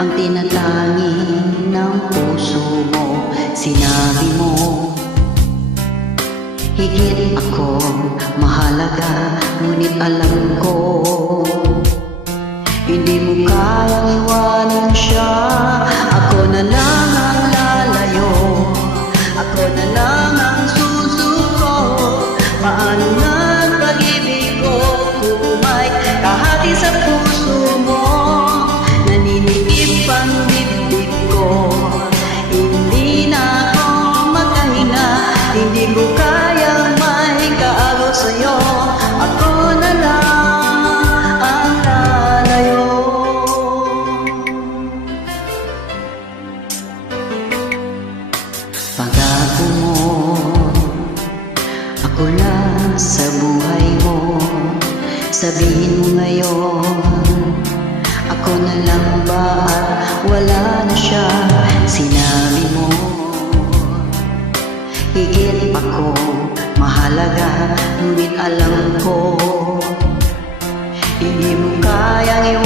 ang tinatanging ng puso mo. Sinabi mo, higit ako mahalaga, ngunit alam ko hindi mo kayang iwanan siya. Ako na lang ang lalayo, ako na lang ang susuko. Paano na pag-ibig ko kung may kahati sa puso mo? Naninikip ang dibdib ko, hindi na ako makahinga. Hindi ko kayang may kaagaw sa'yo, ako na lang ang lalayo. Pag-ako mo, ako lang sa buhay mo. Sabihin mo ngayon, ako na lang ba at wala na siya? Sinabi mo, higit ako mahalaga, ngunit alam ko hindi mo kayang iwanan